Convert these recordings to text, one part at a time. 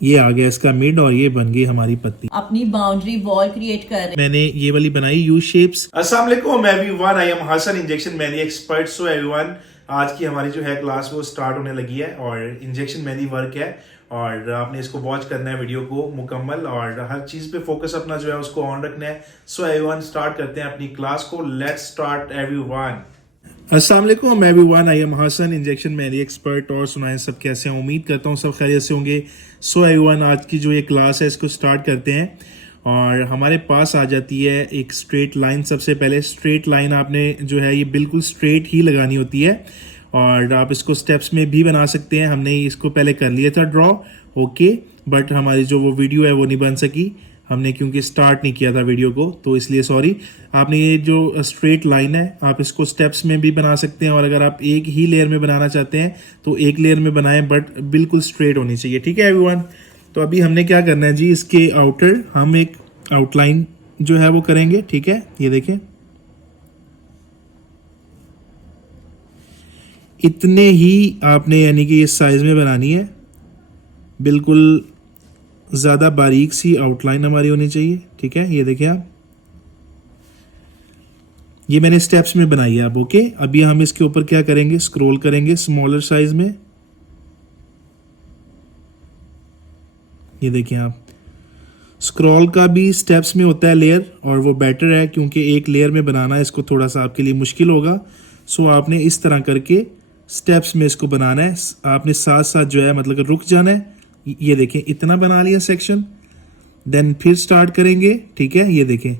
ये आ गया इसका मिड और ये बन गई हमारी पत्ती। अपनी बाउंड्री वॉल क्रिएट कर रहे हैं। मैंने ये वाली बनाई यू शेप्स। अस्सलाम वालेकुम everyone, I am Hasan injection mehndi expert. So everyone, आज की हमारी जो है क्लास वो स्टार्ट होने लगी है और इंजेक्शन मेहंदी वर्क है और आपने इसको वॉच करना है वीडियो को मुकम्मल और हर चीज़ पे फोकस अपना जो है उसको ऑन रखना है। सो एवरीवन, स्टार्ट करते हैं अपनी क्लास को। Let's start everyone. अस्सलाम वालेकुम everyone, I am Hasan injection mehndi expert. और सुनाएं सब कैसे हैं? उम्मीद करता हूँ सब खैरियत से होंगे। सो एवरीवन, आज की जो ये क्लास है इसको स्टार्ट करते हैं और हमारे पास आ जाती है एक स्ट्रेट लाइन। सबसे पहले स्ट्रेट लाइन आपने जो है ये बिल्कुल स्ट्रेट ही लगानी होती है और आप इसको स्टेप्स में भी बना सकते हैं। हमने इसको पहले कर लिया था ड्रॉ, ओके, बट हमारी जो वो वीडियो है वो नहीं बन सकी, हमने क्योंकि स्टार्ट नहीं किया था वीडियो को, तो इसलिए सॉरी। आपने ये जो स्ट्रेट लाइन है आप इसको स्टेप्स में भी बना सकते हैं और अगर आप एक ही लेयर में बनाना चाहते हैं तो एक लेयर में बनाएं, बट बिल्कुल स्ट्रेट होनी चाहिए। ठीक है एवरीवन, तो अभी हमने क्या करना है जी, इसके आउटर हम एक आउटलाइन जो है वो करेंगे। ठीक है, ये देखें, इतने ही आपने यानी कि इस साइज में बनानी है, बिल्कुल ज़्यादा बारीक सी आउटलाइन हमारी होनी चाहिए। ठीक है, ये देखिए आप, ये मैंने स्टेप्स में बनाई है अब, ओके। अभी हम इसके ऊपर क्या करेंगे, स्क्रॉल करेंगे स्मॉलर साइज में। ये देखिए आप, स्क्रॉल का भी स्टेप्स में होता है लेयर और वो बेटर है क्योंकि एक लेयर में बनाना इसको थोड़ा सा आपके लिए मुश्किल होगा। सो आपने इस तरह करके स्टेप्स में इसको बनाना है। आपने साथ साथ जो है मतलब रुक जाना है। ये देखें, इतना बना लिया सेक्शन, देन फिर स्टार्ट करेंगे। ठीक है, ये देखें,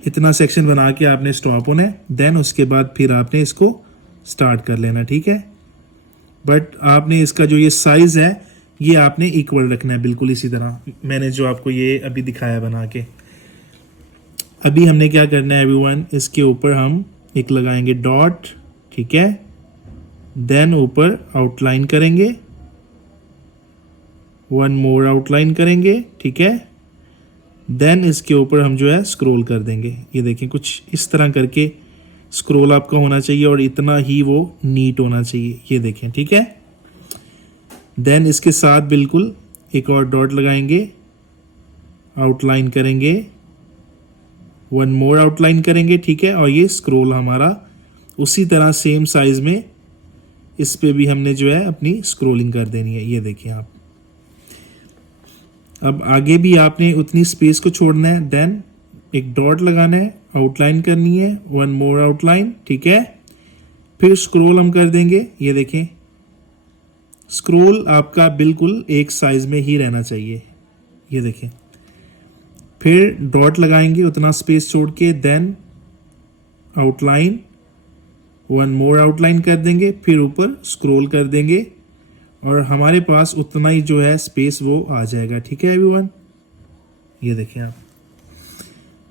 इतना सेक्शन बना के आपने स्टॉप होना है, देन उसके बाद फिर आपने इसको स्टार्ट कर लेना। ठीक है, बट आपने इसका जो ये साइज है ये आपने इक्वल रखना है, बिल्कुल इसी तरह मैंने जो आपको ये अभी दिखाया बना के। अभी हमने क्या करना है एवरीवन, इसके ऊपर हम एक लगाएंगे डॉट। ठीक है, देन ऊपर आउटलाइन करेंगे, वन मोर आउटलाइन करेंगे। ठीक है, देन इसके ऊपर हम जो है स्क्रॉल कर देंगे। ये देखें, कुछ इस तरह करके स्क्रॉल आपका होना चाहिए और इतना ही वो नीट होना चाहिए। ये देखें, ठीक है, देन इसके साथ बिल्कुल एक और डॉट लगाएंगे, आउटलाइन करेंगे, वन मोर आउटलाइन करेंगे। ठीक है, और ये स्क्रॉल हमारा उसी तरह सेम साइज में इस पे भी हमने जो है अपनी स्क्रॉलिंग कर देनी है। ये देखिए आप, अब आगे भी आपने उतनी स्पेस को छोड़ना है, देन एक डॉट लगाना है, आउटलाइन करनी है, वन मोर आउटलाइन। ठीक है, फिर स्क्रॉल हम कर देंगे। ये देखें, स्क्रॉल आपका बिल्कुल एक साइज में ही रहना चाहिए। ये देखें, फिर डॉट लगाएंगे उतना स्पेस छोड़ के, then outline, one more outline कर देंगे, फिर ऊपर स्क्रॉल कर देंगे और हमारे पास उतना ही जो है स्पेस वो आ जाएगा। ठीक है एवरीवन, ये देखें आप,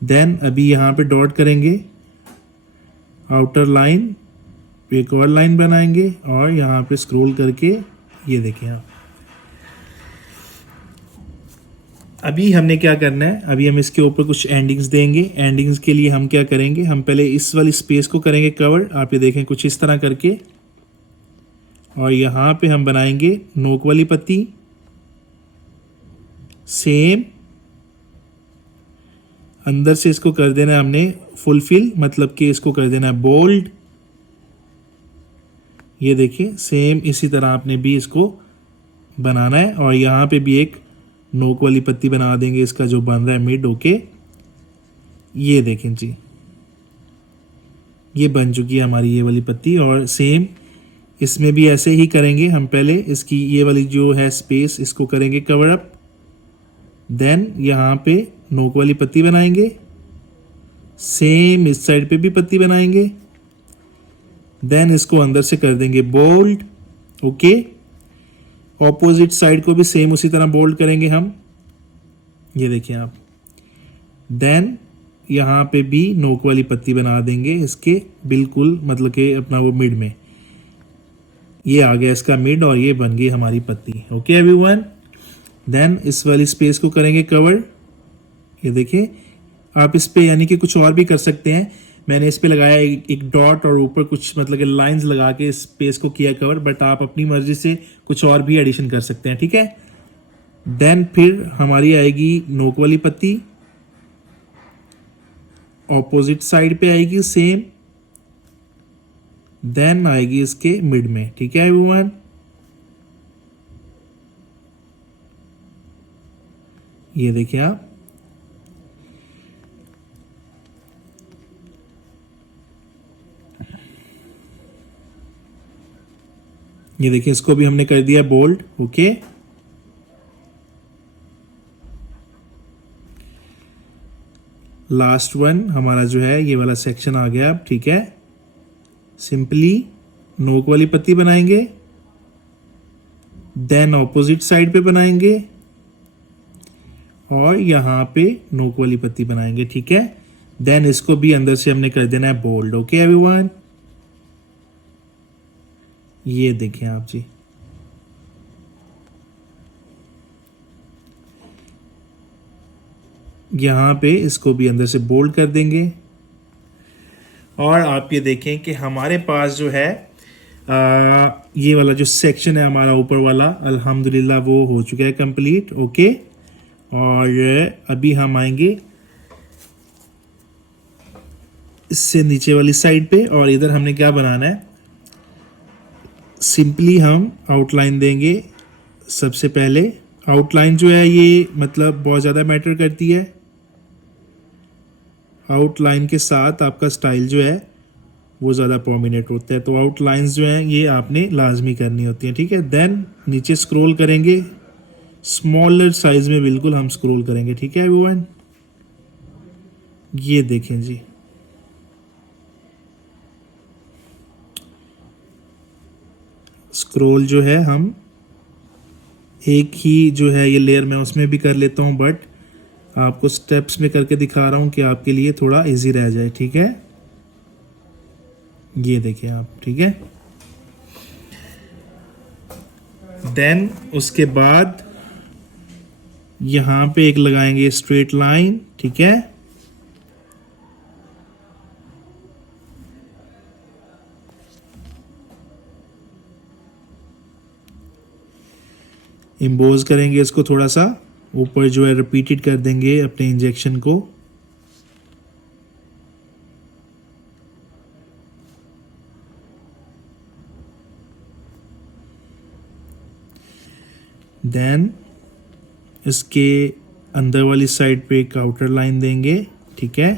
देन अभी यहाँ पे डॉट करेंगे, आउटर लाइन, एक और लाइन बनाएंगे और यहाँ पे स्क्रॉल करके ये देखें आप। अभी हमने क्या करना है, अभी हम इसके ऊपर कुछ एंडिंग्स देंगे। एंडिंग्स के लिए हम क्या करेंगे, हम पहले इस वाली स्पेस को करेंगे कवर। आप ये देखें कुछ इस तरह करके, और यहाँ पे हम बनाएंगे नोक वाली पत्ती, सेम अंदर से इसको कर देना है हमने फुलफिल, मतलब कि इसको कर देना है बोल्ड। ये देखिए, सेम इसी तरह आपने भी इसको बनाना है और यहाँ पे भी एक नोक वाली पत्ती बना देंगे, इसका जो बन रहा है मिड। ओके, ये देखें जी, ये बन चुकी है हमारी ये वाली पत्ती और सेम इसमें भी ऐसे ही करेंगे हम। पहले इसकी ये वाली जो है स्पेस इसको करेंगे कवर अप, देन यहाँ पे नोक वाली पत्ती बनाएंगे, सेम इस साइड पे भी पत्ती बनाएंगे, देन इसको अंदर से कर देंगे बोल्ड। ओके, ऑपोजिट साइड को भी सेम उसी तरह बोल्ड करेंगे हम। ये देखिए आप, देन यहाँ पे भी नोक वाली पत्ती बना देंगे इसके बिल्कुल मतलब कि अपना वो मिड में। ये आ गया इसका मिड और ये बन गई हमारी पत्ती। ओके एवरीवन, देन इस वाली स्पेस को करेंगे कवर। ये देखिए आप इस पे यानी कि कुछ और भी कर सकते हैं। मैंने इस पे लगाया एक डॉट और ऊपर कुछ मतलब कि लाइंस लगा के इस स्पेस को किया कवर, बट आप अपनी मर्जी से कुछ और भी एडिशन कर सकते हैं। ठीक है, देन फिर हमारी आएगी नोक वाली पत्ती, ऑपोजिट साइड पे आएगी सेम, देन आएगी इसके मिड में। ठीक है एवरीवन, ये देखिए आप, ये देखिए इसको भी हमने कर दिया बोल्ड। ओके, लास्ट वन हमारा जो है ये वाला सेक्शन आ गया अब। ठीक है, सिंपली नोक वाली पत्ती बनाएंगे, देन ऑपोजिट साइड पे बनाएंगे और यहां पे नोक वाली पत्ती बनाएंगे। ठीक है, देन इसको भी अंदर से हमने कर देना है बोल्ड। ओके एवरीवन, ये देखिए आप जी, यहां पे इसको भी अंदर से बोल्ड कर देंगे और आप ये देखें कि हमारे पास जो है ये वाला जो सेक्शन है हमारा ऊपर वाला, अल्हम्दुलिल्लाह वो हो चुका है कंप्लीट। ओके, और अभी हम आएंगे इससे नीचे वाली साइड पे और इधर हमने क्या बनाना है, सिंपली हम आउटलाइन देंगे। सबसे पहले आउटलाइन जो है ये मतलब बहुत ज़्यादा मैटर करती है। आउटलाइन के साथ आपका स्टाइल जो है वो ज़्यादा प्रोमिनेंट होता है, तो आउटलाइंस जो हैं ये आपने लाजमी करनी होती हैं। ठीक है, देन नीचे स्क्रॉल करेंगे, स्मॉलर साइज में बिल्कुल हम स्क्रॉल करेंगे। ठीक है एवरीवन, ये देखें जी, स्क्रॉल जो है हम एक ही जो है ये लेयर में उसमें भी कर लेता हूँ, बट आपको स्टेप्स में करके दिखा रहा हूँ कि आपके लिए थोड़ा इजी रह जाए। ठीक है, ये देखिए आप। ठीक है, देन उसके बाद यहां पे एक लगाएंगे स्ट्रेट लाइन। ठीक है, इम्बोज करेंगे इसको थोड़ा सा, ऊपर जो है रिपीटेड कर देंगे अपने इंजेक्शन को। देन इसके अंदर वाली साइड पे एक आउटर लाइन देंगे। ठीक है,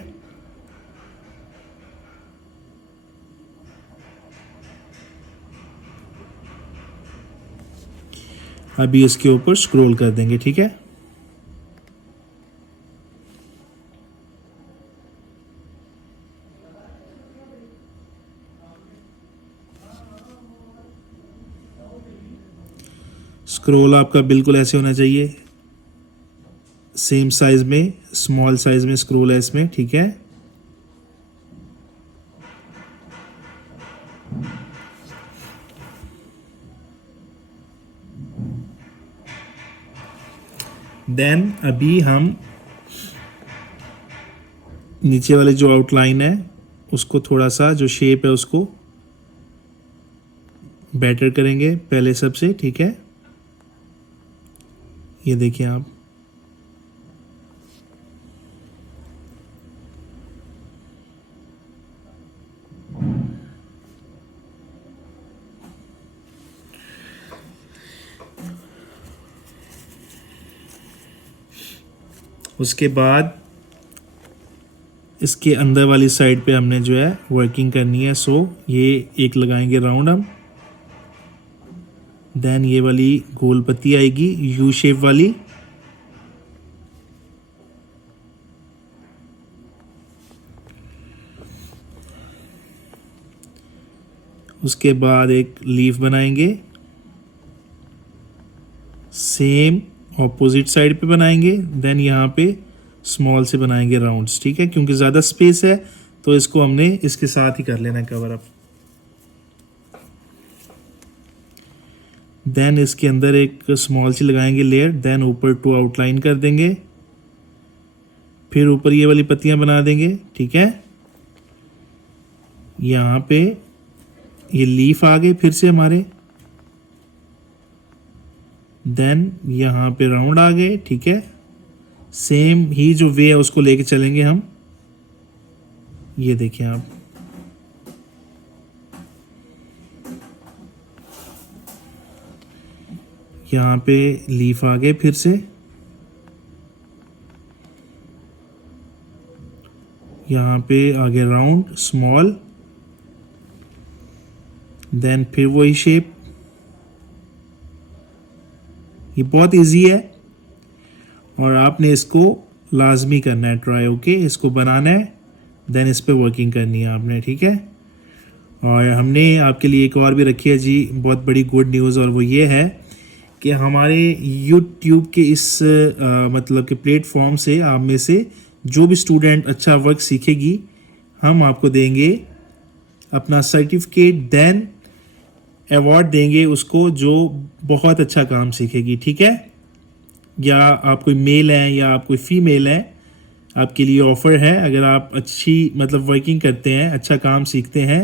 अभी इसके ऊपर स्क्रॉल कर देंगे। ठीक है, स्क्रॉल आपका बिल्कुल ऐसे होना चाहिए, सेम साइज में, स्मॉल साइज में स्क्रॉल है इसमें। ठीक है, देन अभी हम नीचे वाले जो आउटलाइन है उसको थोड़ा सा जो शेप है उसको बेटर करेंगे पहले सबसे। ठीक है, ये देखिए आप, उसके बाद इसके अंदर वाली साइड पे हमने जो है वर्किंग करनी है। सो ये एक लगाएंगे राउंड हम, देन ये वाली गोल पत्ती आएगी यू शेप वाली, उसके बाद एक लीफ बनाएंगे, सेम ऑपोजिट साइड पे बनाएंगे, देन यहाँ पे स्मॉल से बनाएंगे राउंड्स। ठीक है, क्योंकि ज़्यादा स्पेस है तो इसको हमने इसके साथ ही कर लेना है कवर अप। देन इसके अंदर एक स्मॉल सी लगाएंगे लेयर, देन ऊपर 2 आउटलाइन कर देंगे, फिर ऊपर ये वाली पत्तियां बना देंगे। ठीक है, यहाँ पे ये लीफ आ गए फिर से हमारे, देन यहाँ पे राउंड आ गए, ठीक है। सेम ही जो वे है उसको लेके चलेंगे हम। ये देखिए आप, यहाँ पे लीफ आ गए, फिर से यहाँ पे आगे राउंड स्मॉल, देन फिर वही शेप। ये बहुत इजी है और आपने इसको लाजमी करना है ट्राई, ओके। इसको बनाना है, देन इस पे वर्किंग करनी है आपने, ठीक है। और हमने आपके लिए एक और भी रखी है जी बहुत बड़ी गुड न्यूज़, और वो ये है कि हमारे यूट्यूब के इस मतलब के प्लेटफॉर्म से आप में से जो भी स्टूडेंट अच्छा वर्क सीखेगी, हम आपको देंगे अपना सर्टिफिकेट, देन अवार्ड देंगे उसको जो बहुत अच्छा काम सीखेगी, ठीक है। या आप कोई मेल हैं या आप कोई फीमेल हैं, आपके लिए ऑफ़र है। अगर आप अच्छी मतलब वर्किंग करते हैं, अच्छा काम सीखते हैं,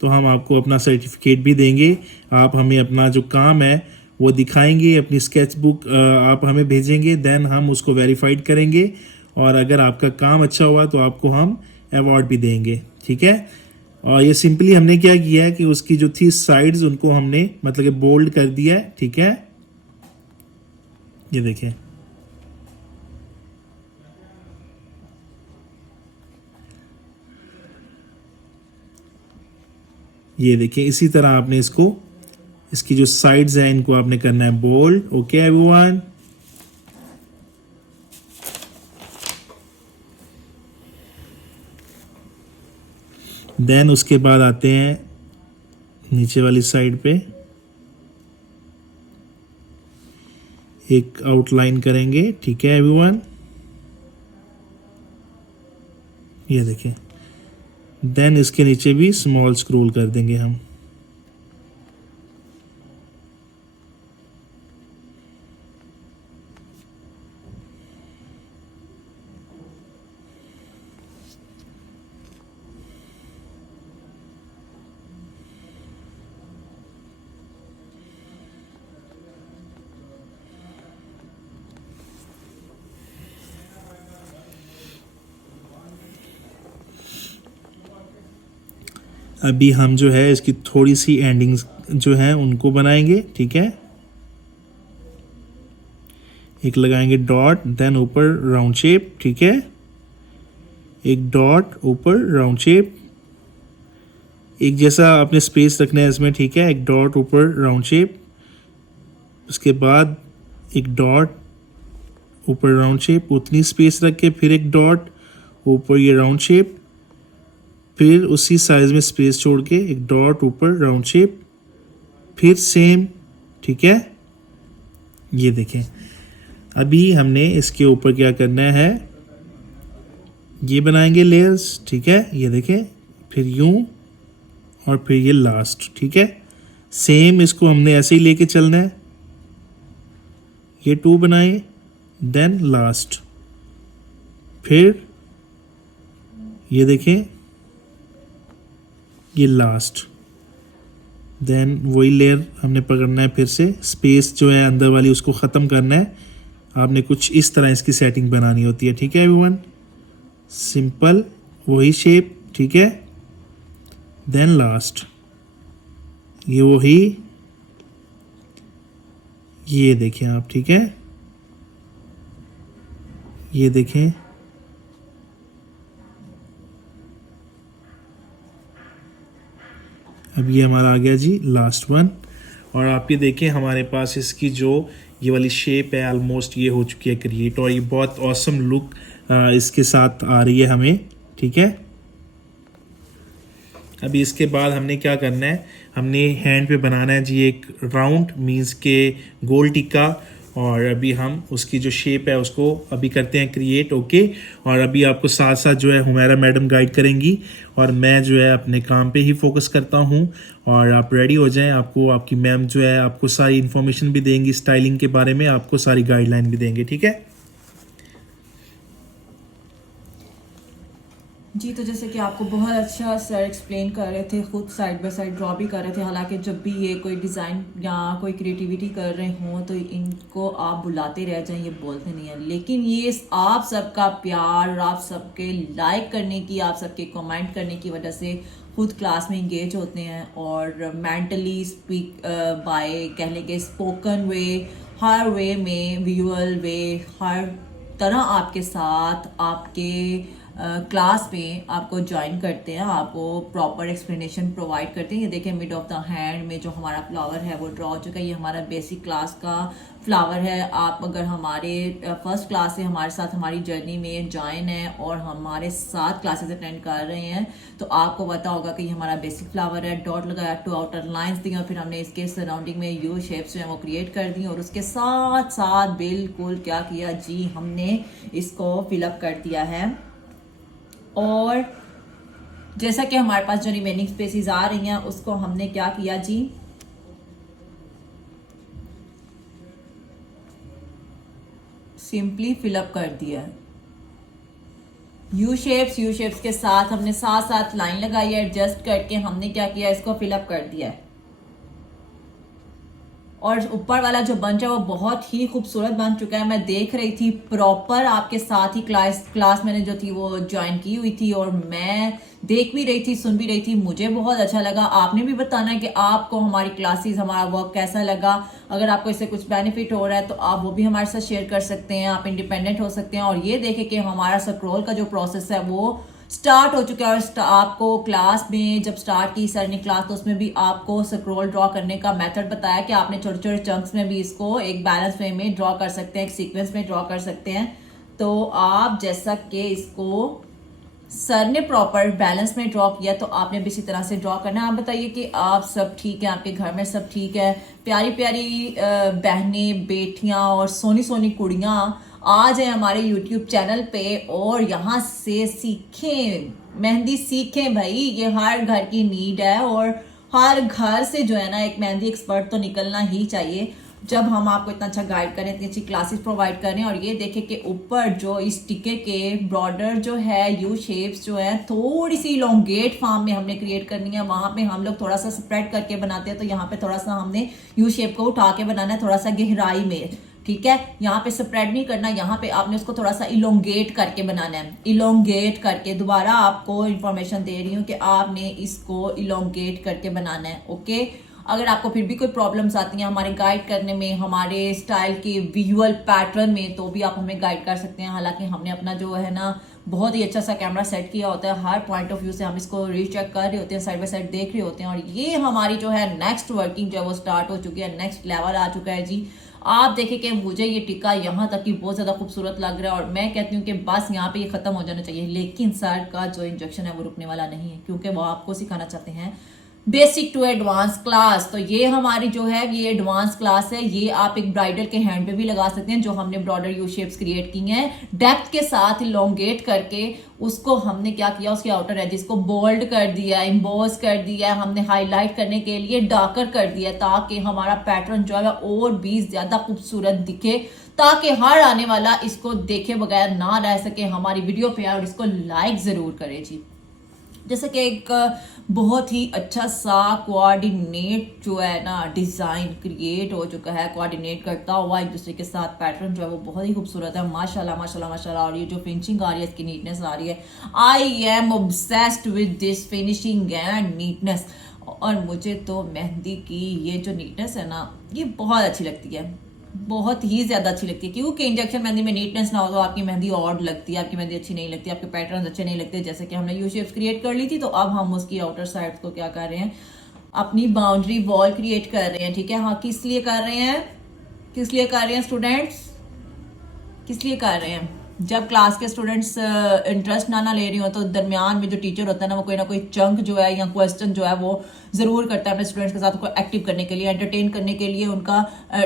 तो हम आपको अपना सर्टिफिकेट भी देंगे। आप हमें अपना जो काम है वो दिखाएंगे, अपनी स्केच बुक आप हमें भेजेंगे, देन हम उसको वेरीफाइड करेंगे, और अगर आपका काम अच्छा हुआ तो आपको हम अवार्ड भी देंगे, ठीक है। और ये सिंपली हमने क्या किया है कि उसकी जो थी साइड्स उनको हमने मतलब कि बोल्ड कर दिया है, ठीक है। ये देखें, ये देखिए, इसी तरह आपने इसको, इसकी जो साइड्स हैं इनको आपने करना है बोल्ड, ओके एवरीवन। देन उसके बाद आते हैं नीचे वाली साइड पे, एक आउटलाइन करेंगे, ठीक है एवरीवन। ये देखें, देन इसके नीचे भी स्मॉल स्क्रॉल कर देंगे हम। अभी हम जो है इसकी थोड़ी सी एंडिंग्स जो है उनको बनाएंगे, ठीक है। एक लगाएंगे डॉट, देन ऊपर राउंड शेप, ठीक है। एक डॉट, ऊपर राउंड शेप, एक जैसा आपने स्पेस रखना है इसमें, ठीक है। एक डॉट, ऊपर राउंड शेप, उसके बाद एक डॉट, ऊपर राउंड शेप, उतनी स्पेस रख के फिर एक डॉट, ऊपर ये राउंड शेप, फिर उसी साइज में स्पेस छोड़ के एक डॉट, ऊपर राउंड शेप, फिर सेम, ठीक है। ये देखें, अभी हमने इसके ऊपर क्या करना है, ये बनाएंगे लेयर्स, ठीक है। ये देखें, फिर यूं और फिर ये लास्ट, ठीक है। सेम इसको हमने ऐसे ही लेके चलना है। ये टू बनाए, देन लास्ट, फिर ये देखें, ये लास्ट, देन वही लेयर हमने पकड़ना है, फिर से स्पेस जो है अंदर वाली उसको ख़त्म करना है। आपने कुछ इस तरह इसकी सेटिंग बनानी होती है, ठीक है एवरीवन। सिंपल वही शेप, ठीक है। देन लास्ट, ये वही, ये देखें आप, ठीक है। ये देखें, अब ये हमारा आ गया जी लास्ट वन। और आप ये देखें, हमारे पास इसकी जो ये वाली शेप है ऑलमोस्ट ये हो चुकी है क्रिएट, और ये बहुत ऑसम लुक इसके साथ आ रही है हमें, ठीक है। अभी इसके बाद हमने क्या करना है, हमने हैंड पे बनाना है जी एक राउंड, मीन्स के गोल टिक्का, और अभी हम उसकी जो शेप है उसको अभी करते हैं क्रिएट, ओके। और अभी आपको साथ साथ जो है हुमैरा मैडम गाइड करेंगी, और मैं जो है अपने काम पे ही फोकस करता हूँ। और आप रेडी हो जाएं, आपको आपकी मैम जो है आपको सारी इन्फॉर्मेशन भी देंगी स्टाइलिंग के बारे में, आपको सारी गाइडलाइन भी देंगे, ठीक है। जी, तो जैसे कि आपको बहुत अच्छा सर एक्सप्लेन कर रहे थे, खुद साइड बाय साइड ड्रॉ भी कर रहे थे। हालांकि जब भी ये कोई डिज़ाइन या कोई क्रिएटिविटी कर रहे हों तो इनको आप बुलाते रह जाएं, ये बोलते नहीं हैं। लेकिन ये आप सबका प्यार और आप सबके लाइक करने की, आप सबके कमेंट करने की वजह से खुद क्लास में इंगेज होते हैं और मेंटली स्पीक बाय कह लेंगे स्पोकन वे, हर वे में, विजुअल वे, हर तरह आपके साथ आपके क्लास में आपको ज्वाइन करते हैं, आपको प्रॉपर एक्सप्लेनेशन प्रोवाइड करते हैं। ये देखिए मिड ऑफ द हैंड में जो हमारा फ्लावर है वो ड्रॉ हो चुका है। ये हमारा बेसिक क्लास का फ्लावर है। आप अगर हमारे फर्स्ट क्लास से हमारे साथ हमारी जर्नी में ज्वाइन है और हमारे साथ क्लासेस अटेंड कर रहे हैं तो आपको पता होगा कि ये हमारा बेसिक फ्लावर है। डॉट लगाया, 2 आउटर लाइंस दी और फिर हमने इसके सराउंडिंग में यू शेप्स जो है वो क्रिएट कर दी और उसके साथ साथ बिल्कुल क्या किया जी, हमने इसको फिलअप कर दिया है। और जैसा कि हमारे पास जो रिमेनिंग स्पेसेस आ रही हैं उसको हमने क्या किया जी, सिंपली फिलअप कर दिया है। यू शेप्स के साथ हमने साथ साथ लाइन लगाई है, एडजस्ट करके हमने क्या किया, इसको फिलअप कर दिया है। और ऊपर वाला जो बंच है वो बहुत ही खूबसूरत बन चुका है। मैं देख रही थी प्रॉपर आपके साथ ही क्लास मैंने जो थी वो ज्वाइन की हुई थी और मैं देख भी रही थी, सुन भी रही थी। मुझे बहुत अच्छा लगा। आपने भी बताना है कि आपको हमारी क्लासेस, हमारा वर्क कैसा लगा। अगर आपको इससे कुछ बेनिफिट हो रहा है तो आप वो भी हमारे साथ शेयर कर सकते हैं। आप इंडिपेंडेंट हो सकते हैं। और ये देखें कि हमारा स्क्रॉल का जो प्रोसेस है वो स्टार्ट हो चुका है। और आपको क्लास में जब स्टार्ट की सर ने क्लास तो उसमें भी आपको स्क्रॉल ड्रॉ करने का मेथड बताया कि आपने छोटे छोटे चंक्स में भी इसको एक बैलेंस वे में ड्रॉ कर सकते हैं, एक सीक्वेंस में ड्रॉ कर सकते हैं। तो आप जैसा कि इसको सर ने प्रॉपर बैलेंस में ड्रॉ किया तो आपने भी इसी तरह से ड्रॉ करना है। आप बताइए कि आप सब ठीक है, आपके घर में सब ठीक है। प्यारी प्यारी बहनें, बेटियां और सोनी सोनी कुड़ियां आ जाए हमारे YouTube चैनल पे और यहाँ से सीखें, मेहंदी सीखें। भाई ये हर घर की नीड है और हर घर से जो है ना एक मेहंदी एक्सपर्ट तो निकलना ही चाहिए। जब हम आपको इतना अच्छा गाइड करें, इतनी अच्छी क्लासेस प्रोवाइड करें। और ये देखें कि ऊपर जो इस टिके के बॉर्डर जो है, यू शेप्स जो है थोड़ी सी इलोंगेट फॉर्म में हमने क्रिएट करनी है। वहां पे हम लोग थोड़ा सा स्प्रेड करके बनाते हैं तो यहाँ पे थोड़ा सा हमने यू शेप को उठा के बनाना है, थोड़ा सा गहराई में, ठीक है। यहाँ पे स्प्रेड नहीं करना, यहाँ पे आपने उसको थोड़ा सा इलोंगेट करके बनाना है। इलोंगेट करके, दोबारा आपको इंफॉर्मेशन दे रही हूँ कि आपने इसको इलोंगेट करके बनाना है, ओके। अगर आपको फिर भी कोई प्रॉब्लम्स आती हैं हमारे गाइड करने में, हमारे स्टाइल के विजुअल पैटर्न में, तो भी आप हमें गाइड कर सकते हैं। हालांकि हमने अपना जो है ना बहुत ही अच्छा सा कैमरा सेट किया होता है। हर पॉइंट ऑफ व्यू से हम इसको रीचेक कर रहे होते हैं, साइड बाय साइड देख रहे होते हैं। और ये हमारी जो है नेक्स्ट वर्किंग जो है वो स्टार्ट हो चुकी है, नेक्स्ट लेवल आ चुका है जी। आप देखें कि मुझे ये टिक्का यहाँ तक कि बहुत ज़्यादा खूबसूरत लग रहा है और मैं कहती हूँ कि बस यहाँ पे ये ख़त्म हो जाना चाहिए। लेकिन सर का जो इंजेक्शन है वो रुकने वाला नहीं है, क्योंकि वो आपको सिखाना चाहते हैं बेसिक टू एडवांस क्लास। तो ये हमारी जो है ये एडवांस क्लास है। ये आप एक ब्राइडल के हैंड पे भी लगा सकते हैं, जो हमने ब्रॉडर यू शेप्स क्रिएट की हैं डेप्थ के साथ इलोंगेट करके। उसको हमने क्या किया, उसके आउटर एजेस को बोल्ड कर दिया, इम्बोस कर दिया, हमने हाईलाइट करने के लिए डार्कर कर दिया, ताकि हमारा पैटर्न जो है और भी ज्यादा खूबसूरत दिखे, ताकि हर आने वाला इसको देखे बगैर ना रह सके, हमारी वीडियो पे आए और इसको लाइक जरूर करे जी। जैसे कि एक बहुत ही अच्छा सा कोऑर्डिनेट जो है ना डिज़ाइन क्रिएट हो चुका है, कोऑर्डिनेट करता हुआ एक दूसरे के साथ पैटर्न जो है वो बहुत ही खूबसूरत है। माशाल्लाह माशाल्लाह माशाल्लाह। और ये जो फिनिशिंग आ रही है, इसकी नीटनेस आ रही है, I am obsessed with this finishing and neatness. और मुझे तो मेहंदी की ये जो नीटनेस है ना ये बहुत अच्छी लगती है, बहुत ही ज़्यादा अच्छी लगती है। क्योंकि इंजेक्शन मेहंदी में नीटनेस ना हो तो आपकी मेहंदी ऑड लगती है, आपकी मेहंदी अच्छी नहीं लगती, आपके पैटर्न अच्छे नहीं लगते। जैसे कि हमने यू शेप्स क्रिएट कर ली थी तो अब हम उसकी आउटर साइड को क्या कर रहे हैं, अपनी बाउंड्री वॉल क्रिएट कर रहे हैं, ठीक है। हाँ, किस लिए कर रहे हैं, किस लिए कर रहे हैं स्टूडेंट्स, किस लिए कर रहे हैं? जब क्लास के स्टूडेंट्स इंटरेस्ट ना ले रही हो तो दरमियान में जो टीचर होता है ना कोई चंक जो है या क्वेश्चन जो है वो ज़रूर करता है अपने स्टूडेंट्स के साथ, उनको एक्टिव करने के लिए, एंटरटेन करने के लिए, उनका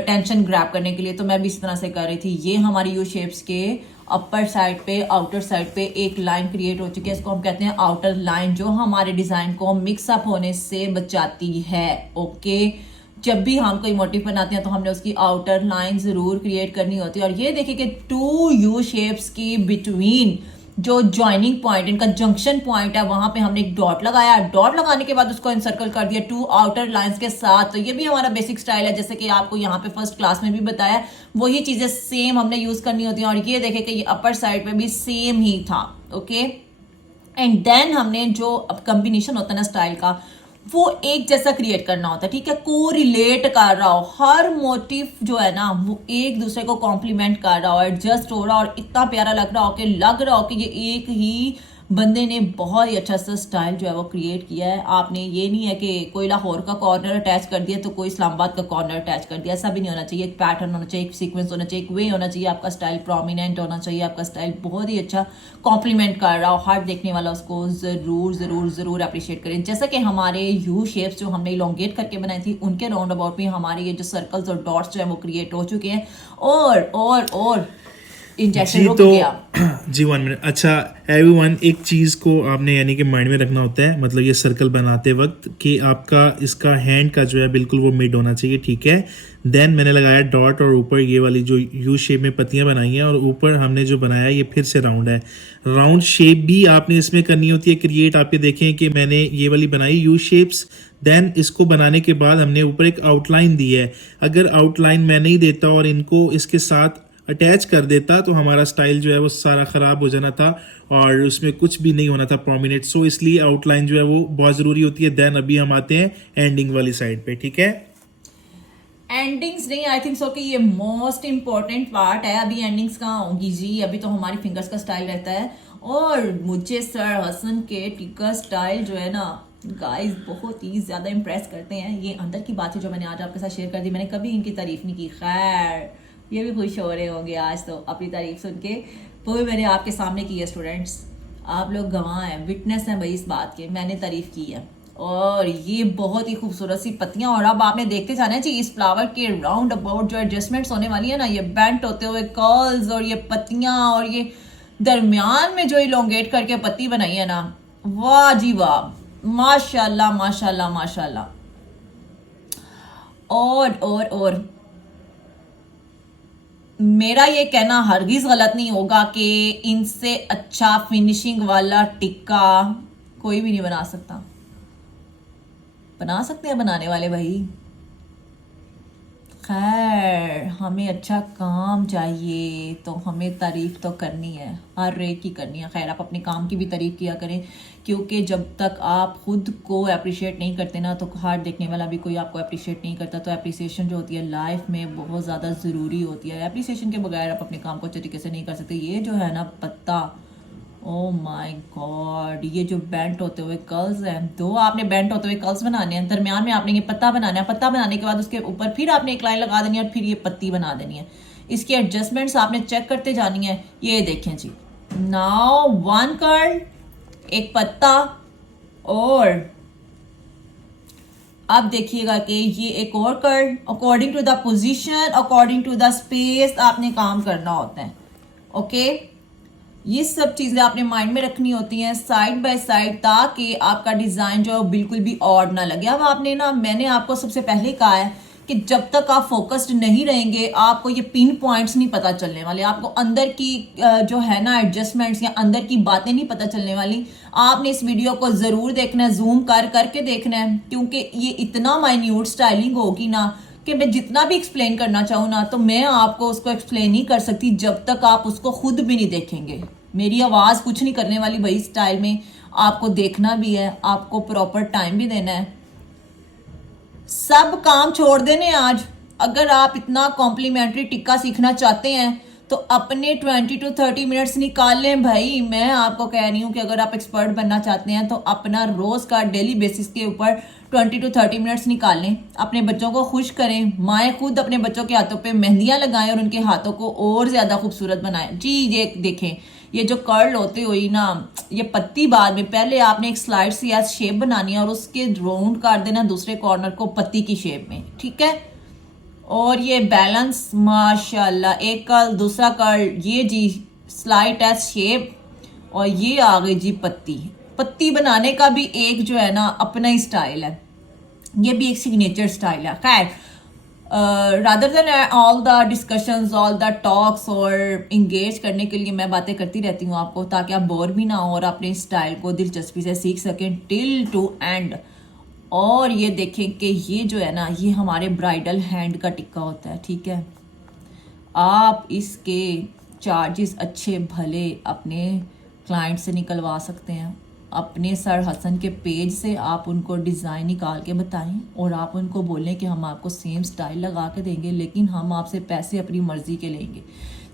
टेंशन ग्रैब करने के लिए। तो मैं भी इस तरह से कर रही थी। ये हमारी यू शेप्स के अपर साइड पे, आउटर साइड पे एक लाइन क्रिएट हो चुकी है। इसको हम कहते हैं आउटर लाइन, जो हमारे डिज़ाइन को मिक्सअप होने से बचाती है, ओके। जब भी हम कोई मोटिव बनाते हैं तो हमने उसकी आउटर लाइन जरूर क्रिएट करनी होती है। और ये देखिए कि 2 यू शेप्स की बिटवीन जो ज्वाइनिंग पॉइंट, इनका जंक्शन पॉइंट है, वहां पे हमने एक डॉट लगाया। डॉट लगाने के बाद उसको एनसर्कल कर दिया 2 आउटर लाइंस के साथ। तो ये भी हमारा बेसिक स्टाइल है, जैसे कि आपको यहाँ पे फर्स्ट क्लास में भी बताया, वही चीजें सेम हमने यूज करनी होती हैं। और ये देखे कि ये अपर साइड पे भी सेम ही था। ओके, एंड देन हमने जो अब कॉम्बिनेशन होता है ना स्टाइल का, वो एक जैसा क्रिएट करना होता है, ठीक है, को रिलेट कर रहा हो, हर मोटिव जो है ना वो एक दूसरे को कॉम्प्लीमेंट कर रहा हो, एडजस्ट हो रहा हो और इतना प्यारा लग रहा हो कि ये एक ही बंदे ने बहुत ही अच्छा सा स्टाइल जो है वो क्रिएट किया है। आपने ये नहीं है कि कोई लाहौर का कॉर्नर अटैच कर दिया तो कोई इस्लामाबाद का कॉर्नर अटैच कर दिया, ऐसा भी नहीं होना चाहिए। एक पैटर्न होना चाहिए, एक सीक्वेंस होना चाहिए, एक वे होना चाहिए, आपका स्टाइल प्रोमिनेंट होना चाहिए, आपका स्टाइल बहुत ही अच्छा कॉम्प्लीमेंट कर रहा हो, हर देखने वाला उसको ज़रूर ज़रूर ज़रूर अप्रिशिएट करें। जैसा कि हमारे यू शेप्स जो हमने इलोंगेट करके बनाई थी, उनके राउंड अबाउट में हमारे ये जो सर्कल्स और डॉट्स जो है वो क्रिएट हो चुके हैं। और इंजेक्शन रुक गया जी 1 मिनट। अच्छा एवरीवन, एक चीज़ को आपने यानी कि माइंड में रखना होता है, मतलब ये सर्कल बनाते वक्त कि आपका इसका हैंड का जो है बिल्कुल वो मिड होना चाहिए, ठीक है। देन मैंने लगाया डॉट और ऊपर ये वाली जो यू शेप में पत्तियां बनाई हैं और ऊपर हमने जो बनाया ये फिर से राउंड है। राउंड शेप भी आपने इसमें करनी होती है क्रिएट। आप ये देखें कि मैंने ये वाली बनाई यू शेप्स, देन इसको बनाने के बाद हमने ऊपर एक आउटलाइन दी है। अगर आउटलाइन मैं नहीं देता और इनको इसके साथ अटैच कर देता तो हमारा स्टाइल जो है वो सारा ख़राब हो जाना था और उसमें कुछ भी नहीं होना था प्रोमिनेंट। सो इसलिए आउटलाइन जो है वो बहुत ज़रूरी होती है। देन अभी हम आते हैं एंडिंग वाली साइड पे, ठीक है। एंडिंग्स नहीं, आई थिंक सो कि ये मोस्ट इम्पॉर्टेंट पार्ट है। अभी एंडिंग्स कहाँ होंगी जी, अभी तो हमारी फिंगर्स का स्टाइल रहता है। और मुझे सर हसन के टिक्का स्टाइल जो है ना गाइस बहुत ही ज़्यादा इम्प्रेस करते हैं। ये अंदर की बात है जो मैंने आज आपके साथ शेयर कर दी, मैंने कभी इनकी तारीफ नहीं की। खैर ये भी खुश हो रहे होंगे आज तो अपनी तारीफ सुन के, वो भी मैंने आपके सामने की है। स्टूडेंट्स आप लोग गवाह हैं, विटनेस हैं भाई इस बात के, मैंने तारीफ की है। और ये बहुत ही खूबसूरत सी पत्तियां। और अब आपने देखते जाना है जी इस फ्लावर के राउंड अबाउट जो एडजस्टमेंट्स होने वाली है ना, ये बेंट होते हुए कर्ल्स और ये पत्तियां और ये दरमियान में जो इलोंगेट करके पत्ती बनाई है ना, वाह जी वाह, माशाल्लाह माशाल्लाह माशाल्लाह। और मेरा ये कहना हरगिज गलत नहीं होगा कि इनसे अच्छा फिनिशिंग वाला टिक्का कोई भी नहीं बना सकता। बना सकते हैं बनाने वाले भाई। खैर हमें अच्छा काम चाहिए तो हमें तारीफ तो करनी है, हर एक की करनी है। खैर आप अपने काम की भी तारीफ किया करें, क्योंकि जब तक आप खुद को अप्रिशिएट नहीं करते ना तो हर देखने वाला भी कोई आपको अप्रिशिएट नहीं करता। तो अप्रिसिएशन जो होती है लाइफ में बहुत ज़्यादा ज़रूरी होती है। अप्रिसिएशन के बगैर आप अपने काम को अच्छे तरीके से नहीं कर सकते। ये जो है ना पत्ता, ओ माय गॉड, ये जो बेंट होते हुए कर्ल्स हैं, दो आपने बेंट होते हुए कर्ल्स बनाने हैं, दरमियान में आपने ये पत्ता बनाना है। पत्ता बनाने के बाद उसके ऊपर फिर आपने एक लाइन लगा देनी है और फिर ये पत्ती बना देनी है। इसकी एडजस्टमेंट्स आपने चेक करते जानी है। ये देखें जी, नाउ 1 कर्ल, एक पत्ता, और अब देखिएगा कि ये एक और curl. According to the position, according to the space आपने काम करना होता है। ओके, ये सब चीज़ें आपने माइंड में रखनी होती हैं साइड बाय साइड, ताकि आपका डिज़ाइन जो है बिल्कुल भी ऑड ना लगे। अब आपने ना, मैंने आपको सबसे पहले कहा है कि जब तक आप फोकस्ड नहीं रहेंगे आपको ये पिन पॉइंट्स नहीं पता चलने वाले, आपको अंदर की जो है ना एडजस्टमेंट्स या अंदर की बातें नहीं पता चलने वाली। आपने इस वीडियो को ज़रूर देखना है, जूम करके देखना है, क्योंकि ये इतना माइन्यूट स्टाइलिंग होगी ना कि मैं जितना भी एक्सप्लेन करना चाहूँ ना तो मैं आपको उसको एक्सप्लेन नहीं कर सकती जब तक आप उसको खुद भी नहीं देखेंगे। मेरी आवाज़ कुछ नहीं करने वाली भाई स्टाइल में, आपको देखना भी है, आपको प्रॉपर टाइम भी देना है। सब काम छोड़ देने आज। अगर आप इतना कॉम्प्लीमेंट्री टिक्का सीखना चाहते हैं तो अपने 20 to 30 मिनट्स निकाल लें भाई। मैं आपको कह रही हूँ कि अगर आप एक्सपर्ट बनना चाहते हैं तो अपना रोज़ का डेली बेसिस के ऊपर 20 to 30 मिनट्स निकाल लें। अपने बच्चों को खुश करें। माएँ खुद अपने बच्चों के हाथों पे मेहंदियाँ लगाएं और उनके हाथों को और ज़्यादा खूबसूरत बनाएं। जी ये देखें, ये जो कर्ल होते हुई ना ये पत्ती, बाद में पहले आपने एक स्लाइड सी ऐसे शेप बनानी है और उसके राउंड कर देना दूसरे कॉर्नर को पत्ती की शेप में, ठीक है। और ये बैलेंस माशाल्लाह, एक कर्ल दूसरा कर्ल, ये जी स्लाइड एस शेप, और ये आ गई जी पत्ती। पत्ती बनाने का भी एक जो है ना अपना ही स्टाइल है, ये भी एक सिग्नेचर स्टाइल है। खैर rather than all the discussions, all the talks और इंगेज करने के लिए मैं बातें करती रहती हूँ आपको, ताकि आप बोर भी ना हो और अपने स्टाइल को दिलचस्पी से सीख सकें टिल टू एंड। और ये देखें कि ये जो है ना, ये हमारे ब्राइडल हैंड का टिक्का होता है, ठीक है। आप इसके चार्जेस अच्छे भले अपने क्लाइंट से निकलवा सकते हैं। अपने सर हसन के पेज से आप उनको डिज़ाइन निकाल के बताएं और आप उनको बोलें कि हम आपको सेम स्टाइल लगा के देंगे, लेकिन हम आपसे पैसे अपनी मर्जी के लेंगे।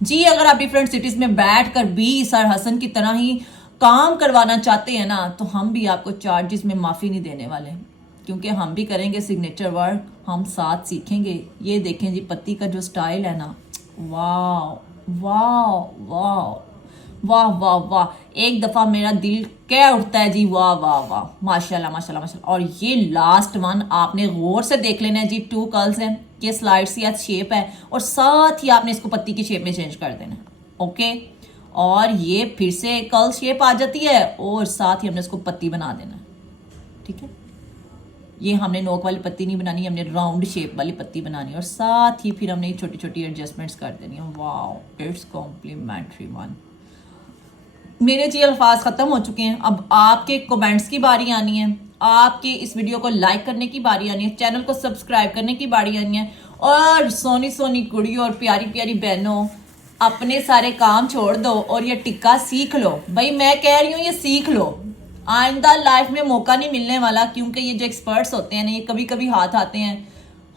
जी अगर आप डिफरेंट सिटीज़ में बैठ कर भी सर हसन की तरह ही काम करवाना चाहते हैं ना, तो हम भी आपको चार्जेस में माफ़ी नहीं देने वाले, क्योंकि हम भी करेंगे सिग्नेचर वर्क, हम साथ सीखेंगे। ये देखें जी पत्ती का जो स्टाइल है ना, वाह वाह वाह वाह वाह वाह, एक दफ़ा मेरा दिल क्या उठता है जी, वाह वाह वाह, माशाल्लाह माशाल्लाह माशाल्लाह। और ये लास्ट वन आपने गौर से देख लेना है जी, 2 कर्ल्स हैं, ये स्लाइड सी शेप है और साथ ही आपने इसको पत्ती की शेप में चेंज कर देना है, ओके। और ये फिर से कर्ल शेप आ जाती है और साथ ही हमने इसको पत्ती बना देना है, ठीक है। ये हमने नोक वाली पत्ती नहीं बनानी, हमने राउंड शेप वाली पत्ती बनानी है और साथ ही फिर हमने छोटी छोटी एडजस्टमेंट्स कर देनी है। वाह, इट्स कॉम्प्लीमेंट्री वन। मेरे जी अल्फाज ख़त्म हो चुके हैं, अब आपके कमेंट्स की बारी आनी है, आपके इस वीडियो को लाइक करने की बारी आनी है, चैनल को सब्सक्राइब करने की बारी आनी है। और सोनी सोनी कुड़ियों और प्यारी प्यारी बहनों, अपने सारे काम छोड़ दो और ये टिक्का सीख लो। भाई मैं कह रही हूँ ये सीख लो, आइंदा लाइफ में मौका नहीं मिलने वाला, क्योंकि ये जो एक्सपर्ट्स होते हैं ना, ये कभी कभी हाथ आते हैं,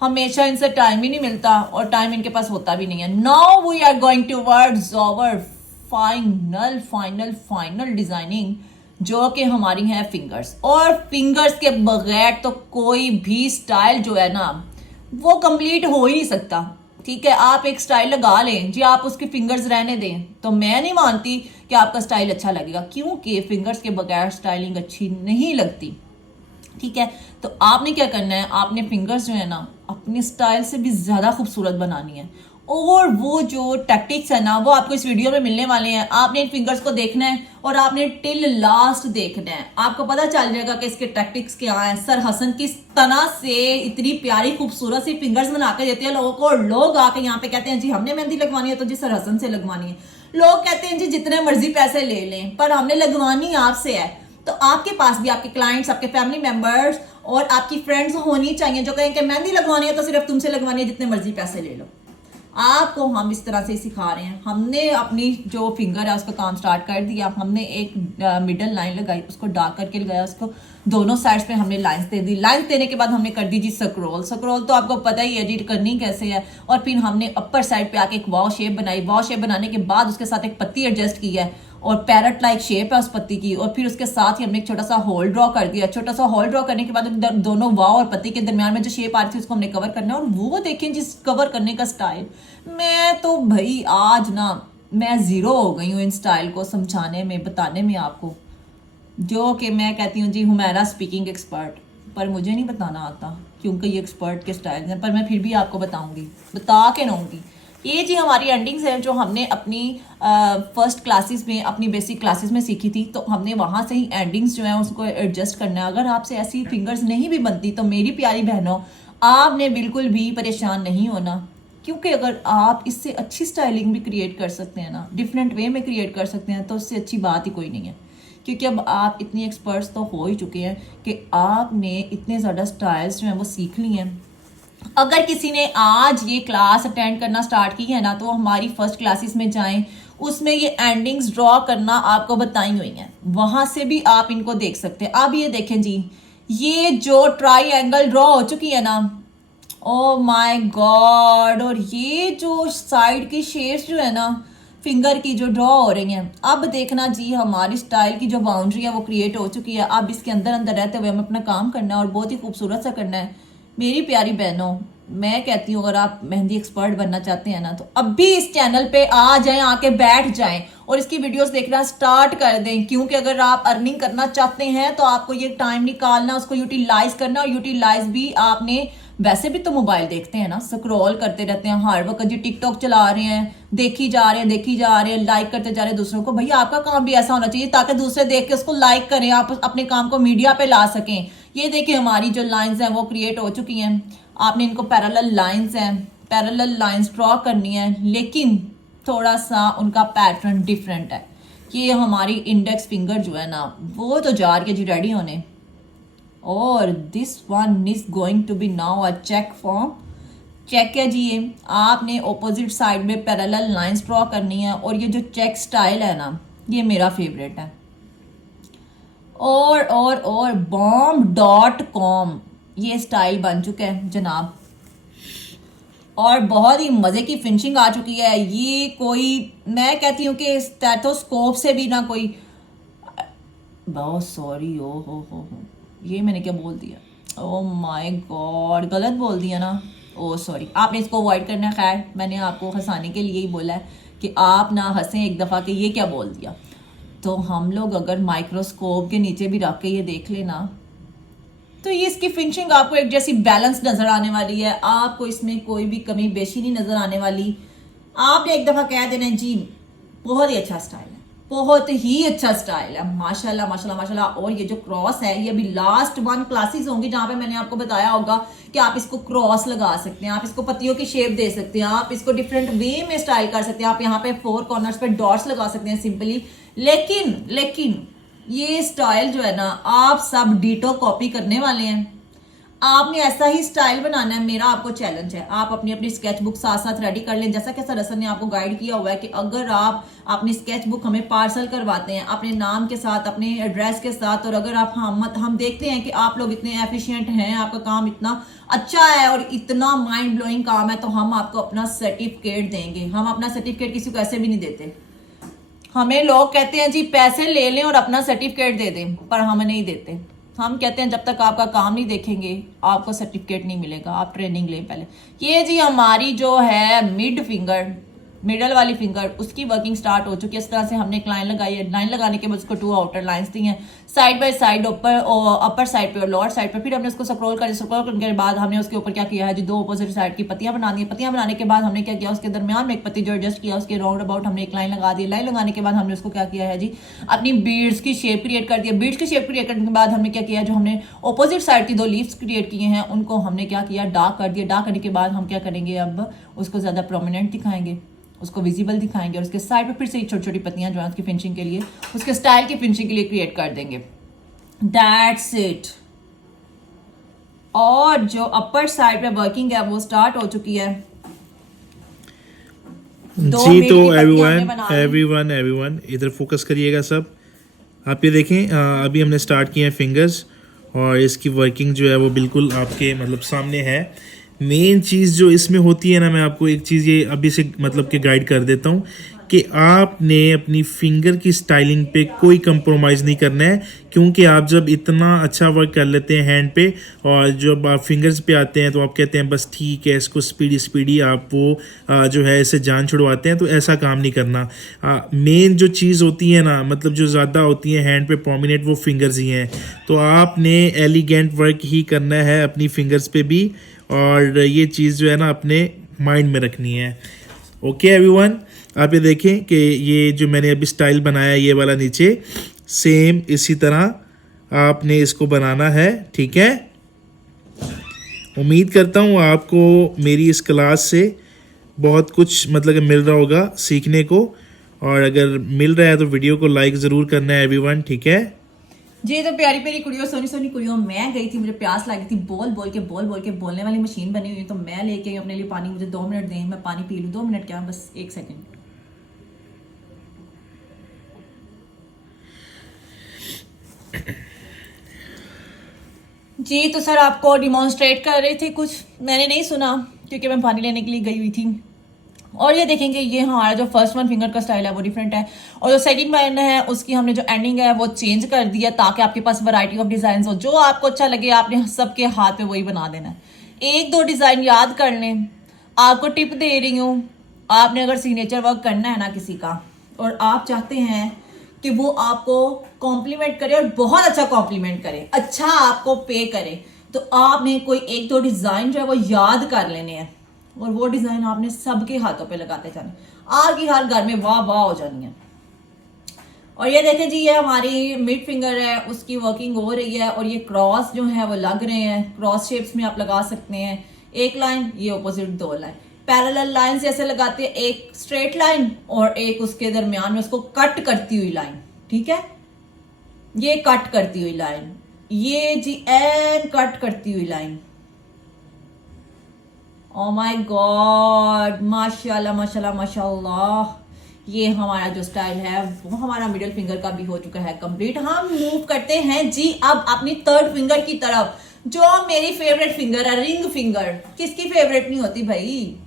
हमेशा इनसे टाइम ही नहीं मिलता और टाइम इनके पास होता भी नहीं है। Now we are going towards our final final final designing, जो कि हमारी है फिंगर्स। और फिंगर्स के बगैर तो कोई भी स्टाइल जो है ना वो कंप्लीट हो ही नहीं सकता, ठीक है। आप एक स्टाइल लगा लें जी, आप उसकी फिंगर्स रहने दें, तो मैं नहीं मानती कि आपका स्टाइल अच्छा लगेगा, क्योंकि फिंगर्स के बगैर स्टाइलिंग अच्छी नहीं लगती, ठीक है। तो आपने क्या करना है, आपने फिंगर्स जो है ना अपने स्टाइल से भी ज़्यादा खूबसूरत बनानी है। और वो जो टैक्टिक्स है ना, वो आपको इस वीडियो में मिलने वाले हैं। आपने इन फिंगर्स को देखना है और आपने टिल लास्ट देखना है, आपको पता चल जाएगा कि इसके टैक्टिक्स क्या हैं। सर हसन किस तरह से इतनी प्यारी खूबसूरत सी फिंगर्स बना के देते हैं लोगों को, और लोग आके यहाँ पे कहते हैं जी हमने मेहंदी लगवानी है तो जी सर हसन से लगवानी है। लोग कहते हैं जी जितने मर्जी पैसे ले लें, पर हमने लगवानी आपसे है। तो आपके पास भी आपके क्लाइंट्स, आपके फैमिली मेंबर्स और आपकी फ्रेंड्स होनी चाहिए जो कहें कि मेहंदी लगवानी है तो सिर्फ तुमसे लगवानी है, जितने मर्जी पैसे ले लो। आपको हम इस तरह से सिखा रहे हैं। हमने अपनी जो फिंगर है उसका काम स्टार्ट कर दिया, हमने एक मिडल लाइन लगाई, उसको डार्क करके लगाया, उसको दोनों साइड्स पे हमने लाइंस दे दी। लाइंस देने के बाद हमने कर दी जी स्क्रॉल। स्क्रॉल तो आपको पता ही एडिट करनी कैसे है। और फिर हमने अपर साइड पे आके एक वाव शेप बनाई। वाव शेप बनाने के बाद उसके साथ एक पत्ती एडजस्ट की है और पैरट लाइक शेप है उस पत्ती की, और फिर उसके साथ ही हमने एक छोटा सा होल ड्रॉ कर दिया। छोटा सा होल ड्रॉ करने के बाद दोनों वाव और पत्ती के दरमियान में जो शेप आ रही थी उसको हमने कवर करना है। और वो देखें जिस कवर करने का स्टाइल, मैं तो भाई आज ना मैं ज़ीरो हो गई हूँ इन स्टाइल को समझाने में, बताने में आपको, जो कि मैं कहती हूँ जी हुमैरा स्पीकिंग एक्सपर्ट, पर मुझे नहीं बताना आता क्योंकि ये एक्सपर्ट के स्टाइल हैं, पर मैं फिर भी आपको बताऊँगी, बता के रहूँगी। ये जी हमारी एंडिंग्स हैं जो हमने अपनी फर्स्ट क्लासेस में, अपनी बेसिक क्लासेस में सीखी थी, तो हमने वहाँ से ही एंडिंग्स जो हैं उसको एडजस्ट करना है। अगर आपसे ऐसी फिंगर्स नहीं भी बनती तो मेरी प्यारी बहनों, आपने बिल्कुल भी परेशान नहीं होना, क्योंकि अगर आप इससे अच्छी स्टाइलिंग भी क्रिएट कर सकते हैं ना, डिफरेंट वे में क्रिएट कर सकते हैं, तो उससे अच्छी बात ही कोई नहीं है। क्योंकि अब आप इतनी एक्सपर्ट्स तो हो ही चुके हैं कि आपने इतने ज़्यादा स्टाइल्स जो हैं वो सीख लिए हैं। अगर किसी ने आज ये क्लास अटेंड करना स्टार्ट की है ना, तो हमारी फर्स्ट क्लासेस में जाएं, उसमें ये एंडिंग्स ड्रॉ करना आपको बताई हुई हैं, वहाँ से भी आप इनको देख सकते हैं। अब ये देखें जी, ये जो ट्राइंगल ड्रॉ हो चुकी है ना, ओह माय गॉड, और ये जो साइड की शेप्स जो है ना फिंगर की जो ड्रॉ हो रही हैं, अब देखना जी हमारी स्टाइल की जो बाउंड्री है वो क्रिएट हो चुकी है। अब इसके अंदर अंदर रहते हुए हमें अपना काम करना है और बहुत ही खूबसूरत सा करना है। मेरी प्यारी बहनों, मैं कहती हूँ अगर आप मेहंदी एक्सपर्ट बनना चाहते हैं ना, तो अब भी इस चैनल पे आ जाएं, आके बैठ जाएं और इसकी वीडियोस देखना स्टार्ट कर दें, क्योंकि अगर आप अर्निंग करना चाहते हैं तो आपको ये टाइम निकालना, उसको यूटिलाइज करना, और यूटिलाइज भी आपने, वैसे भी तो मोबाइल देखते हैं ना, स्क्रॉल करते रहते हैं हर वक्त जी, टिकटॉक चला रहे हैं, देखी जा रहे हैं, लाइक करते जा रहे हैं दूसरों को। भैया आपका काम भी ऐसा होना चाहिए ताकि दूसरे देख के उसको लाइक करें, आप अपने काम को मीडिया पे ला सकें। ये देखिए हमारी जो लाइंस हैं वो क्रिएट हो चुकी हैं। आपने इनको पैरेलल लाइंस हैं, पैरेलल लाइंस ड्रॉ करनी है, लेकिन थोड़ा सा उनका पैटर्न डिफरेंट है। ये हमारी इंडेक्स फिंगर जो है ना वो तो जा रही है जी रेडी होने, और this one is going to be now a check form. Check है जी, ये आपने ऑपोजिट साइड में पैरेलल लाइंस ड्रॉ करनी है, और ये जो चेक स्टाइल है ना ये मेरा फेवरेट है। और bomb.com ये स्टाइल बन चुका है जनाब, और बहुत ही मज़े की फिनिशिंग आ चुकी है। ये कोई, मैं कहती हूँ कि स्टेथोस्कोप से भी ना कोई, बहुत सॉरी, ओ हो, ये मैंने क्या बोल दिया, ओ माय गॉड, गलत बोल दिया ना, ओ सॉरी। आपने इसको अवॉइड करना है। खैर मैंने आपको हंसाने के लिए ही बोला है कि आप ना हंसें एक दफ़ा कि ये क्या बोल दिया। तो हम लोग अगर माइक्रोस्कोप के नीचे भी रख के ये देख लेना तो ये इसकी फिनिशिंग आपको एक जैसी बैलेंस नजर आने वाली है, आपको इसमें कोई भी कमी बेशी नहीं नजर आने वाली। आपने एक दफा कह देना जी बहुत ही अच्छा स्टाइल है, बहुत ही अच्छा स्टाइल है, माशाल्लाह माशाल्लाह माशाल्लाह। और ये जो क्रॉस है ये अभी लास्ट 1 क्लासेस होंगी जहाँ पे मैंने आपको बताया होगा कि आप इसको क्रॉस लगा सकते हैं, आप इसको पत्तियों की शेप दे सकते हैं, आप इसको डिफरेंट वे में स्टाइल कर सकते हैं, आप यहाँ पे 4 कॉर्नर्स पे डॉट्स लगा सकते हैं सिंपली। लेकिन ये स्टाइल जो है ना आप सब डिटो कॉपी करने वाले हैं, आपने ऐसा ही स्टाइल बनाना है। मेरा आपको चैलेंज है, आप अपनी अपनी स्केच बुक साथ साथ रेडी कर लें, जैसा कि सर हसन ने आपको गाइड किया हुआ है कि अगर आप अपनी स्केच बुक हमें पार्सल करवाते हैं अपने नाम के साथ, अपने एड्रेस के साथ, और अगर आप हम देखते हैं कि आप लोग इतने एफिशिएंट हैं, आपका काम इतना अच्छा है और इतना माइंड ब्लोइंग काम है, तो हम आपको अपना सर्टिफिकेट देंगे। हम अपना सर्टिफिकेट किसी को ऐसे भी नहीं देते। हमें लोग कहते हैं जी पैसे ले लें और अपना सर्टिफिकेट दे दें, पर हम नहीं देते। हम कहते हैं जब तक आपका काम नहीं देखेंगे आपको सर्टिफिकेट नहीं मिलेगा, आप ट्रेनिंग लें पहले। ये जी हमारी जो है मिड फिंगर, मिडल वाली फिंगर, उसकी वर्किंग स्टार्ट हो चुकी है। इस तरह से हमने एक लाइन लगाई है, लाइन लगाने के बाद उसको 2 आउटर लाइंस दी हैं side by side, upper side पे और लोअर साइड पे। फिर हमने उसको स्क्रॉल करने के बाद हमने उसके ऊपर क्या किया है जी 2 अपोजिट साइड की पत्तियां बना दी। पत्तियां बनाने के बाद हमने क्या किया, उसके दरमियान में एक पत्ती जो एडजस्ट किया, उसके राउंड अबाउट हमने एक लाइन लगा दी। लाइन लगाने के बाद हमने उसको क्या किया है जी अपनी बीड्स की शेप क्रिएट कर दिया। बीड्स की शेप क्रिएट करने के बाद हमने क्या किया, जो हमने अपोजिट साइड की 2 लीव्स क्रिएट किए हैं उनको हमने क्या किया, डार्क कर दिया। डार्क करने के बाद हम क्या करेंगे, अब उसको ज्यादा प्रोमिनेंट दिखाएंगे, उसको विजिबल दिखाएंगे, और उसके साइड पे फिर से छोटी छोटी पत्तियां जो है उसकी फिनिशिंग के लिए, उसके स्टाइल की फिनिशिंग के लिए क्रिएट कर देंगे। That's it. और जो अपर साइड पे वर्किंग है वो स्टार्ट हो चुकी है जी। तो एवरीवन इधर फोकस करिएगा सब। आप ये देखें, अभी हमने स्टार्ट किए हैं फिंगर्स, और इसकी वर्किंग जो है वो बिल्कुल आपके मतलब सामने है। मेन चीज़ जो इसमें होती है ना, मैं आपको एक चीज़ ये अभी से मतलब कि गाइड कर देता हूँ कि आपने अपनी फिंगर की स्टाइलिंग पे कोई कंप्रोमाइज़ नहीं करना है, क्योंकि आप जब इतना अच्छा वर्क कर लेते हैं हैंड पे और जब आप फिंगर्स पे आते हैं तो आप कहते हैं बस ठीक है, इसको स्पीडी आप वो जो है इसे जान छुड़वाते हैं। तो ऐसा काम नहीं करना। मेन जो चीज़ होती है ना, मतलब जो ज़्यादा होती है हैंड पे प्रोमिनेंट, वो फिंगर्स ही हैं। तो आपने एलिगेंट वर्क ही करना है अपनी फिंगर्स पे भी, और ये चीज़ जो है ना अपने माइंड में रखनी है। ओके एवरीवन, आप ये देखें कि ये जो मैंने अभी स्टाइल बनाया ये वाला नीचे, सेम इसी तरह आपने इसको बनाना है, ठीक है। उम्मीद करता हूँ आपको मेरी इस क्लास से बहुत कुछ मतलब मिल रहा होगा सीखने को, और अगर मिल रहा है तो वीडियो को लाइक ज़रूर करना है एवरीवन, ठीक है जी। तो प्यारी प्यारी कुड़ियों, सोनी सोनी कुड़ियों, मैं गई थी, मुझे प्यास लगी थी, बोल बोल के बोलने वाली मशीन बनी हुई है, तो मैं लेके आई अपने लिए पानी। मुझे 2 मिनट दें, मैं पानी पी लूँ। 2 मिनट क्या, बस 1 सेकेंड। जी तो सर आपको डिमॉन्स्ट्रेट कर रहे थे कुछ, मैंने नहीं सुना क्योंकि मैं पानी लेने के लिए गई हुई थी। और ये देखेंगे ये हमारा जो फर्स्ट 1 फिंगर का स्टाइल है वो डिफरेंट है, और जो सेकंड वन है उसकी हमने जो एंडिंग है वो चेंज कर दिया ताकि आपके पास वैरायटी ऑफ डिजाइन हो। जो आपको अच्छा लगे आपने सबके हाथ पे वही बना देना है। 1-2 डिजाइन याद कर लें। आपको टिप दे रही हूँ, आपने अगर सिग्नेचर वर्क करना है ना किसी का, और आप चाहते हैं कि वो आपको कॉम्प्लीमेंट करे और बहुत अच्छा कॉम्प्लीमेंट करे, अच्छा आपको पे करे, तो आपने कोई 1-2 डिजाइन जो है वो याद कर लेने हैं, और वो डिजाइन आपने सबके हाथों पे लगाते जाने, आपकी हर घर में वाह वाह हो जानी है। और ये देखें जी, ये हमारी मिड फिंगर है, उसकी वर्किंग हो रही है, और ये क्रॉस जो है वो लग रहे हैं। क्रॉस शेप्स में आप लगा सकते हैं, एक लाइन, ये ऑपोजिट 2 लाइन। पैरेलल लाइन जैसे लगाते हैं, एक स्ट्रेट लाइन और एक उसके दरमियान में उसको कट करती हुई लाइन, ठीक है, ये कट करती हुई लाइन, ये जी एन कट करती हुई लाइन। ओ माय गॉड, माशाल्लाह माशाल्लाह माशाल्लाह। ये हमारा जो स्टाइल है वो हमारा मिडिल फिंगर का भी हो चुका है कंप्लीट। हम मूव करते हैं जी अब अपनी थर्ड फिंगर की तरफ, जो मेरी फेवरेट फिंगर है, रिंग फिंगर। किसकी फेवरेट नहीं होती भाई।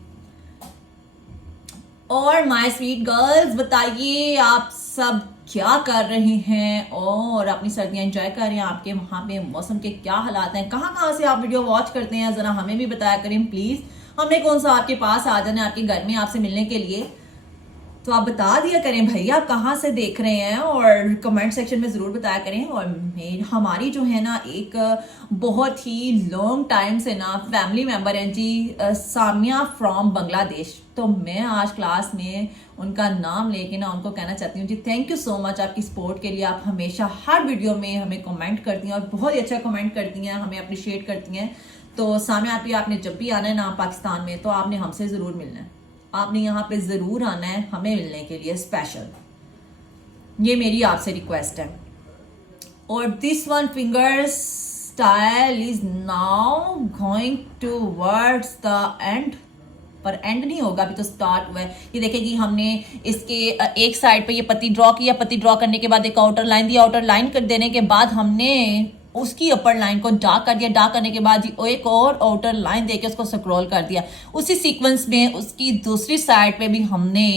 और माय स्वीट गर्ल्स, बताइए आप सब क्या कर रहे हैं और अपनी सर्दियां एंजॉय कर रहे हैं। आपके वहां पे मौसम के क्या हालात हैं, कहाँ कहाँ से आप वीडियो वॉच करते हैं, जरा हमें भी बताया करें प्लीज। हमने कौन सा आपके पास आ जाना है आपके घर में आपसे मिलने के लिए, तो आप बता दिया करें भैया कहाँ से देख रहे हैं और कमेंट सेक्शन में ज़रूर बताया करें। और हमारी जो है ना एक बहुत ही लॉन्ग टाइम से ना फैमिली मेम्बर हैं जी, सामिया फ्रॉम बांग्लादेश। तो मैं आज क्लास में उनका नाम लेके ना उनको कहना चाहती हूँ जी थैंक यू सो मच आपकी सपोर्ट के लिए। आप हमेशा हर वीडियो में हमें कमेंट करती हैं और बहुत ही अच्छा कमेंट करती हैं, हमें अप्रिशिएट करती हैं। तो सामिया आपने जब भी आना है ना पाकिस्तान में, तो आपने हमसे ज़रूर मिलना है, आपने यहाँ पे ज़रूर आना है हमें मिलने के लिए स्पेशल। ये मेरी आपसे रिक्वेस्ट है। और this one finger style is now going towards the end, पर एंड नहीं होगा, अभी तो स्टार्ट हुआ है। ये देखेगी हमने इसके एक साइड पे ये पत्ती ड्रॉ किया, पत्ती ड्रॉ करने के बाद एक आउटर लाइन दी, आउटर लाइन कर देने के बाद हमने उसकी अपर लाइन को डार्क कर दिया, डार्क करने के बाद एक और आउटर लाइन देके उसको स्क्रॉल कर दिया। उसी सीक्वेंस में उसकी दूसरी साइड पे भी हमने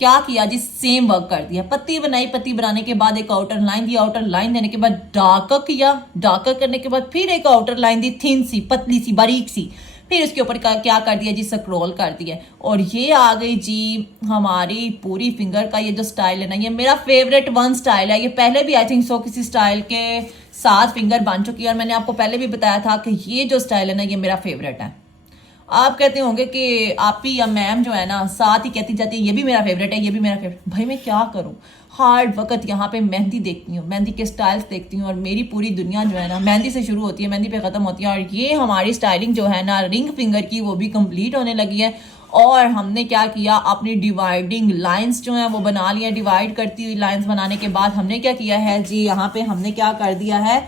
क्या किया जी, सेम वर्क कर दिया। पत्ती बनाई, पत्ती बनाने के बाद एक आउटर लाइन दी, आउटर लाइन देने के बाद डार्क किया, डार्क करने के बाद फिर एक आउटर लाइन दी, थिन सी, पतली सी, बारीक सी, फिर उसके ऊपर क्या कर दिया जी, स्क्रॉल कर दिया। और ये आ गई जी हमारी पूरी फिंगर का ये जो स्टाइल है ना, ये मेरा फेवरेट वन स्टाइल है। ये पहले भी आई थिंक सो किसी स्टाइल के साथ फिंगर बन चुकी है और मैंने आपको पहले भी बताया था कि ये जो स्टाइल है ना ये मेरा फेवरेट है। आप कहते होंगे कि आप ही या मैम जो है ना साथ ही कहती जाती है ये भी मेरा फेवरेट है, ये भी मेरा फेवरेट। भाई मैं क्या करूं, हर वक्त यहाँ पे मेहंदी देखती हूँ, मेहंदी के स्टाइल्स देखती हूँ और मेरी पूरी दुनिया जो है ना मेहंदी से शुरू होती है, मेहंदी पे ख़त्म होती है। और ये हमारी स्टाइलिंग जो है ना रिंग फिंगर की वो भी कंप्लीट होने लगी है। और हमने क्या किया, अपनी डिवाइडिंग लाइंस जो हैं वो बना लिया। डिवाइड करती हुई लाइंस बनाने के बाद हमने क्या किया है जी, यहाँ पे हमने क्या कर दिया है,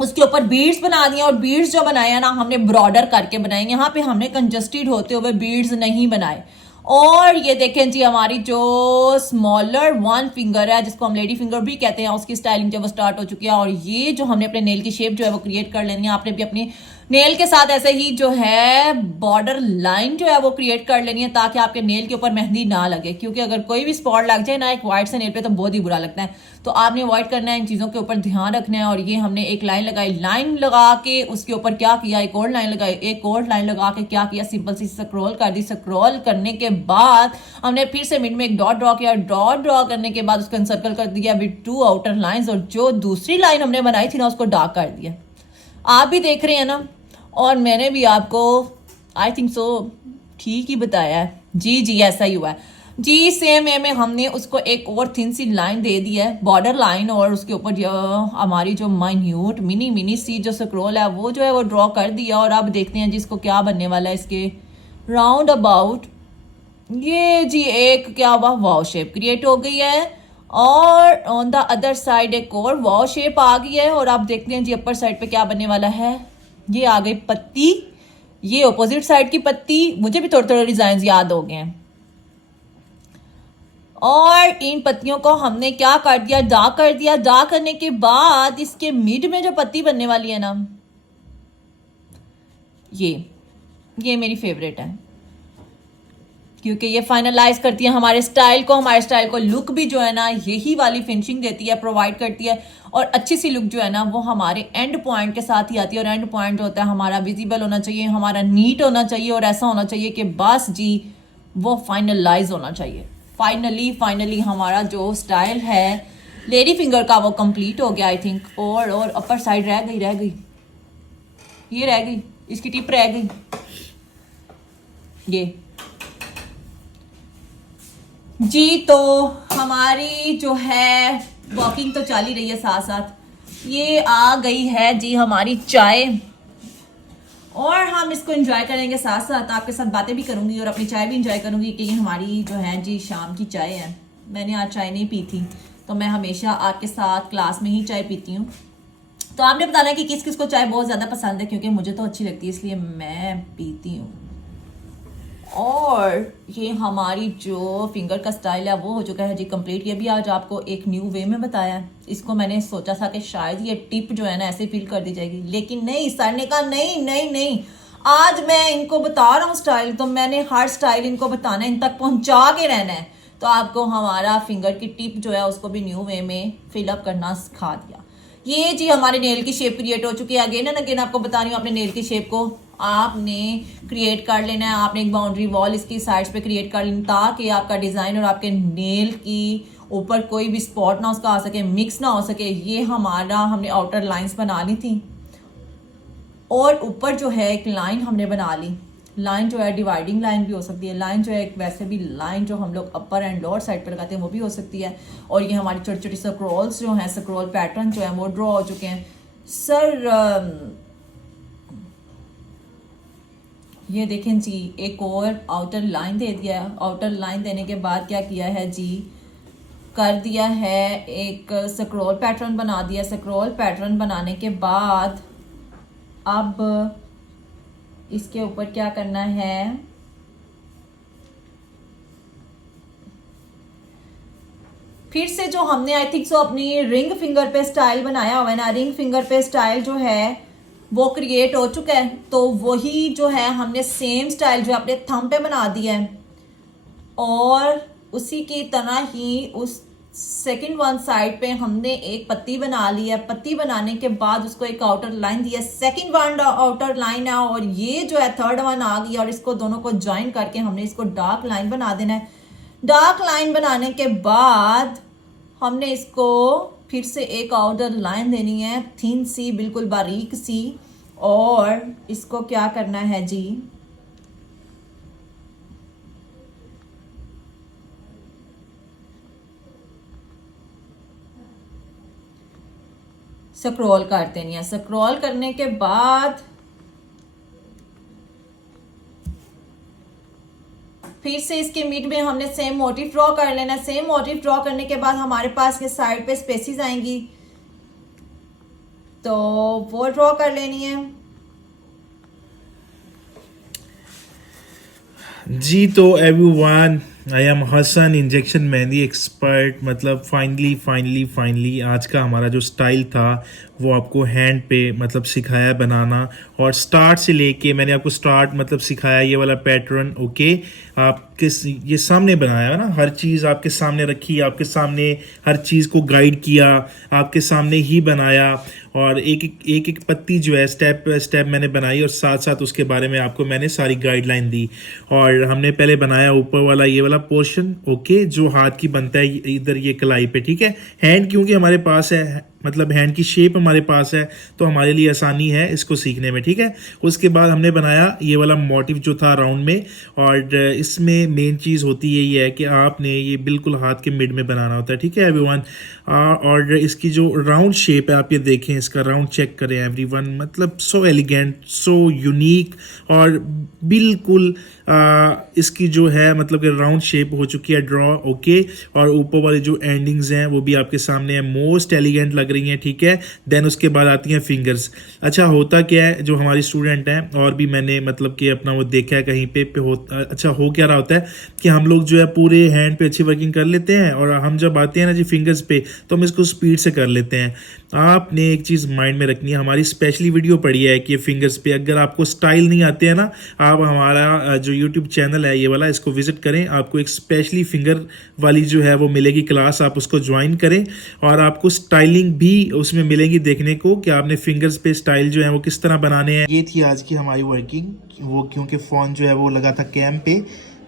उसके ऊपर बीड्स बना दिए। और बीड्स जो बनाए ना हमने ब्रॉडर करके बनाए, यहाँ पे हमने कंजस्टेड होते हुए बीड्स नहीं बनाए। और ये देखें जी हमारी जो स्मॉलर वन फिंगर है जिसको हम लेडी फिंगर भी कहते हैं, उसकी स्टाइलिंग जो वो स्टार्ट हो चुकी है। और ये जो हमने अपने नेल की शेप जो है वो क्रिएट कर लेनी है। आपने भी अपनी नेल के साथ ऐसे ही जो है बॉर्डर लाइन जो है वो क्रिएट कर लेनी है ताकि आपके नेल के ऊपर मेहंदी ना लगे, क्योंकि अगर कोई भी स्पॉट लग जाए ना एक वाइट से नेल पे तो बहुत ही बुरा लगता है। तो आपने अवॉइड करना है, इन चीज़ों के ऊपर ध्यान रखना है। और ये हमने एक लाइन लगाई, लाइन लगा के उसके ऊपर क्या किया, एक और लाइन लगाई, एक और लाइन लगा के क्या किया, सिंपल सी स्क्रॉल कर दी। स्क्रॉल करने के बाद हमने फिर से मिड में एक डॉट ड्रॉ किया, डॉट ड्रॉ करने के बाद उसको एनसर्कल कर दिया विद 2 आउटर लाइंस। और जो दूसरी लाइन हमने बनाई थी ना उसको डार्क कर दिया। आप भी देख रहे हैं ना, और मैंने भी आपको आई थिंक सो ठीक ही बताया है। जी ऐसा ही हुआ है जी। सेम वे में हमने उसको एक और थिन सी लाइन दे दी है, बॉर्डर लाइन, और उसके ऊपर हमारी जो माइन्यूट मिनी सी जो स्क्रॉल है वो जो है वो ड्रॉ कर दिया। और अब देखते हैं जिसको क्या बनने वाला है इसके राउंड अबाउट। ये जी एक क्या हुआ, वाव शेप क्रिएट हो गई है। और ऑन द अदर साइड एक और वाव शेप आ गई है। और आप देखते हैं जी अपर साइड पे क्या बनने वाला है, ये आ गई पत्ती, ये ऑपोजिट साइड की पत्ती। मुझे भी थोड़े थोड़े डिजाइन याद हो गए हैं। और इन पत्तियों को हमने क्या कर दिया, डार्क कर दिया। डार्क करने के बाद इसके मिड में जो पत्ती बनने वाली है ना, ये मेरी फेवरेट है क्योंकि ये फाइनलाइज करती है हमारे स्टाइल को लुक भी जो है ना यही वाली फिनिशिंग देती है, प्रोवाइड करती है। और अच्छी सी लुक जो है ना वो हमारे एंड पॉइंट के साथ ही आती है। और एंड पॉइंट जो होता है हमारा विजिबल होना चाहिए, हमारा नीट होना चाहिए और ऐसा होना चाहिए कि बस जी वो फाइनलाइज होना चाहिए। फाइनली हमारा जो स्टाइल है लेडी फिंगर का वो कंप्लीट हो गया आई थिंक। और अपर साइड रह गई, ये रह गई, इसकी टिप रह गई। ये जी तो हमारी जो है वॉकिंग तो चल ही रही है साथ साथ। ये आ गई है जी हमारी चाय। और हम इसको एंजॉय करेंगे, साथ साथ आपके साथ बातें भी करूंगी और अपनी चाय भी एंजॉय करूंगी कि ये हमारी जो है जी शाम की चाय है। मैंने आज चाय नहीं पी थी, तो मैं हमेशा आपके साथ क्लास में ही चाय पीती हूँ। तो आपने बताना है कि किस किस को चाय बहुत ज़्यादा पसंद है, क्योंकि मुझे तो अच्छी लगती है इसलिए मैं पीती हूँ। और ये हमारी जो फिंगर का स्टाइल है वो हो चुका है जी कंप्लीट। ये भी आज आपको एक न्यू वे में बताया है। इसको मैंने सोचा था कि शायद ये टिप जो है ना ऐसे फील कर दी जाएगी, लेकिन नहीं, सर ने कहा नहीं नहीं नहीं, आज मैं इनको बता रहा हूँ स्टाइल, तो मैंने हर स्टाइल इनको बताना है, इन तक पहुंचा के रहना है। तो आपको हमारा फिंगर की टिप जो है उसको भी न्यू वे में फिलअप करना सिखा दिया। ये जी हमारे नेल की शेप क्रिएट हो चुकी है। अगेन एंड अगेन आपको बता रही हूँ, अपने नेल की शेप को आपने क्रिएट कर लेना है। आपने एक बाउंड्री वॉल इसकी साइड्स पे क्रिएट कर लेना ताकि आपका डिज़ाइन और आपके नेल की ऊपर कोई भी स्पॉट ना उसका आ सके, मिक्स ना हो सके। ये हमारा हमने आउटर लाइंस बना ली थी और ऊपर जो है एक लाइन हमने बना ली। लाइन जो है डिवाइडिंग लाइन भी हो सकती है, लाइन जो है एक वैसे भी लाइन जो हम लोग अपर एंड लोअर साइड पर लगाते हैं वो भी हो सकती है। और ये हमारी छोटी छोटी स्क्रॉल्स जो हैं, स्क्रॉल पैटर्न जो है वो ड्रॉ हो चुके हैं। सर ये देखें जी, एक और आउटर लाइन दे दिया है। आउटर लाइन देने के बाद क्या किया है जी, कर दिया है एक स्क्रॉल पैटर्न बना दिया। स्क्रॉल पैटर्न बनाने के बाद अब इसके ऊपर क्या करना है, फिर से जो हमने आई थिंक सो अपनी रिंग फिंगर पे स्टाइल बनाया हुआ है ना, रिंग फिंगर पे स्टाइल जो है वो क्रिएट हो चुका है। तो वही जो है हमने सेम स्टाइल जो अपने थंब पे बना दिया है और उसी की तरह ही उस सेकंड वन साइड पे हमने एक पत्ती बना ली है। पत्ती बनाने के बाद उसको एक आउटर लाइन दिया, सेकंड वन आउटर लाइन है और ये जो है थर्ड वन आ गई और इसको दोनों को ज्वाइन करके हमने इसको डार्क लाइन बना देना है। डार्क लाइन बनाने के बाद हमने इसको फिर से एक आउटर लाइन देनी है, थिन सी, बिल्कुल बारीक सी। और इसको क्या करना है जी, स्क्रॉल कर देनी है। स्क्रॉल करने के बाद फिर से इसके मिड में हमने सेम मोटिव ड्रॉ कर लेना है। सेम मोटिव ड्रॉ करने के बाद हमारे पास ये साइड पे स्पेसेस आएंगी तो वो ड्रॉ कर लेनी है जी। तो everyone, I am Hasan, injection mehndi expert. मतलब फाइनली आज का हमारा जो स्टाइल था वो आपको हैंड पे मतलब सिखाया बनाना, और स्टार्ट से लेके मैंने आपको स्टार्ट मतलब सिखाया ये वाला पैटर्न। ओके, आपके ये सामने बनाया ना, हर चीज़ आपके सामने रखी, आपके सामने हर चीज़ को गाइड किया, आपके सामने ही बनाया। और एक पत्ती जो है स्टेप बाय स्टेप मैंने बनाई और साथ साथ उसके बारे में आपको मैंने सारी गाइडलाइन दी। और हमने पहले बनाया ऊपर वाला ये वाला पोर्शन, ओके, जो हाथ की बनता है इधर ये कलाई पे, ठीक है। हैंड क्योंकि हमारे पास है, मतलब हैंड की शेप हमारे पास है तो हमारे लिए आसानी है इसको सीखने में, ठीक है। उसके बाद हमने बनाया ये वाला मोटिव जो था राउंड में, और इसमें मेन चीज़ होती यही है कि आपने ये बिल्कुल हाथ के मिड में बनाना होता है, ठीक है एवरीवन। और इसकी जो राउंड शेप है आप ये देखें, इसका राउंड चेक करें एवरीवन, मतलब सो एलिगेंट, सो यूनिक, और बिल्कुल इसकी जो है मतलब कि राउंड शेप हो चुकी है ड्रॉ, ओके। और ऊपर वाली जो एंडिंग्स हैं वो भी आपके सामने है, मोस्ट एलिगेंट लग रही हैं, ठीक है। देन उसके बाद आती हैं फिंगर्स। अच्छा, होता क्या है, जो हमारी स्टूडेंट हैं और भी मैंने मतलब कि अपना वो देखा है कहीं पे अच्छा हो क्या रहा होता है कि हम लोग जो है पूरे हैंड पे अच्छी वर्किंग कर लेते हैं और हम जब आते हैं ना जी फिंगर्स पे तो हम इसको स्पीड से कर लेते हैं। आपने एक चीज़ माइंड में रखनी है, हमारी स्पेशली वीडियो पड़ी है कि फिंगर्स पे अगर आपको स्टाइल नहीं आते हैं ना, आप हमारा जो यूट्यूब चैनल है ये वाला, इसको विजिट करें। आपको एक स्पेशली फिंगर वाली जो है वो मिलेगी क्लास, आप उसको ज्वाइन करें और आपको स्टाइलिंग भी उसमें मिलेगी देखने को कि आपने फिंगर्स पे स्टाइल जो है वो किस तरह बनाने हैं। ये थी आज की हमारी वर्किंग, वो क्योंकि फ़ोन जो है वो लगा था कैम पे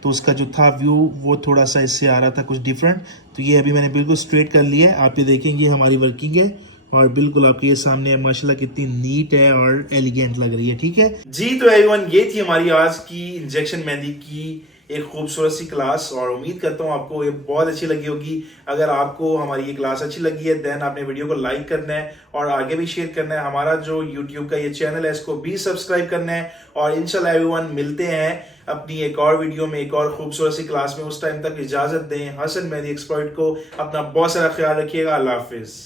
तो उसका जो था व्यू वो थोड़ा सा इससे आ रहा था कुछ डिफरेंट, तो ये अभी मैंने बिल्कुल स्ट्रेट कर लिया है। आप ये देखेंगे हमारी वर्किंग है और बिल्कुल आपके ये सामने है, माशाल्लाह कितनी नीट है और एलिगेंट लग रही है, ठीक है जी। तो एवरीवन, ये थी हमारी आज की इंजेक्शन मेहंदी की एक खूबसूरत सी क्लास, और उम्मीद करता हूँ आपको ये बहुत अच्छी लगी होगी। अगर आपको हमारी ये क्लास अच्छी लगी है देन आपने वीडियो को लाइक करना है और आगे भी शेयर करना है। हमारा जो यूट्यूब का ये चैनल है इसको भी सब्सक्राइब करना है, और इंशाल्लाह एवरीवन मिलते हैं अपनी एक और वीडियो में एक और खूबसूरत सी क्लास में। उस टाइम तक इजाजत दें हसन मेहदी एक्सपर्ट को। अपना बहुत सारा ख्याल रखिएगा। अल्लाह हाफिज।